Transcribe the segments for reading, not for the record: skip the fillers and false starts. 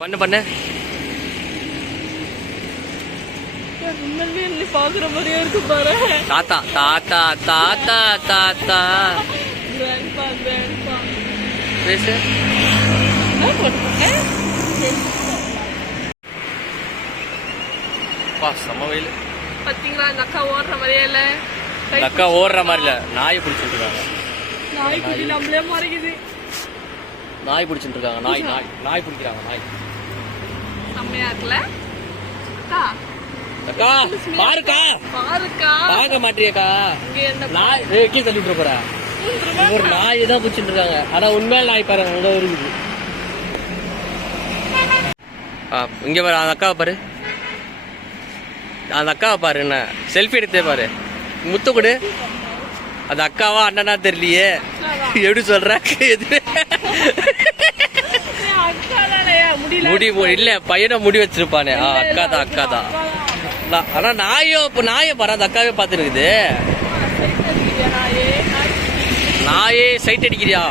பண்ணு பண்ணு. பாக்குற மாதிரியே இருக்கு பாரு. தாத்தா தாத்தா தாத்தா தாத்தா பேசு. செம வெயில். பாத்தீங்களா இந்த அக்கா ஓடுற மாதிரியே இல்ல. இந்த அக்கா ஓடுற மாதிரி இல்ல, நாய் பிடிச்சிட்டு இருக்காங்க. நாய் குட்டி நம்மளே மறைக்குது. நாய் பிடிச்சிட்டு இருக்காங்க. நாய் நாய் நாய் பிடிக்கிறாங்க. நாய் செம்மையா இருக்குல்ல அக்கா? அக்கா பாருக்கா, பாருக்கா, பார்க்க மாட்டியக்கா. இங்க என்ன நாய் கீழே தள்ளி விட்டுற போற. ஒரு நாய் தான் பிடிச்சிட்டு இருக்காங்க. ஆனா உண்மையில நாய் பாருங்க அங்க இருக்குது. இங்க பாரு, அந்த அக்காவை பாரு. அந்த அக்காவை பாரு, என்ன செல்ஃபி எடுத்தே பாரு. முத்து கொடு. அந்த அக்காவா அண்ணனா தெரியலையே. எப்படி சொல்ற? முடி இல்ல, பையனை முடி வச்சிருப்பானே. அக்கா தான் அக்கா தான். ஆனா நாயோ இப்ப நாயை பாரு, அந்த அக்காவே பாத்துருக்குது. நாயே சைட் அடிக்கிறியா?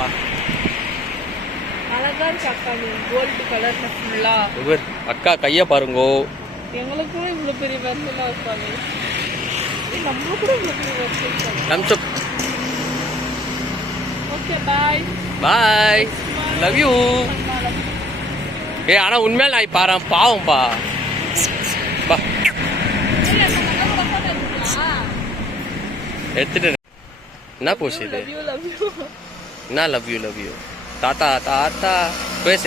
அக்கா கைய பாருங்கோ. எங்களுக்கும் இவ்வளவு பெரிய வெர்சலா இருப்பாங்க. நம்ம கூட இவ்வளவு பெரிய வெர்சல். Okay bye bye, love you. ஆனா உண்மையில நாய் பாரு, பாவம்பா. எடுத்துட்டு என்ன போச்சு இது? என்ன லவ் யூ லவ் யூ? தாத்தா தாத்தா பேச.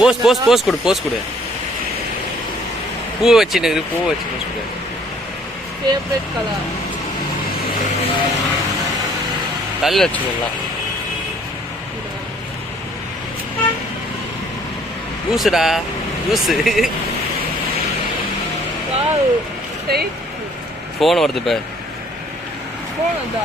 போஸ் போஸ் போஸ் கொடு, போஸ் கொடு. பூ வச்சு பூ வச்சு போஸ் கொடு. ஃபேவரட் கலர் தள்ளி வச்சுக்கலாம். ஜூஸுடா ஜூஸு. வாவ் சை ஃபோன் வருது. இப்போ ஃபோன் வந்தா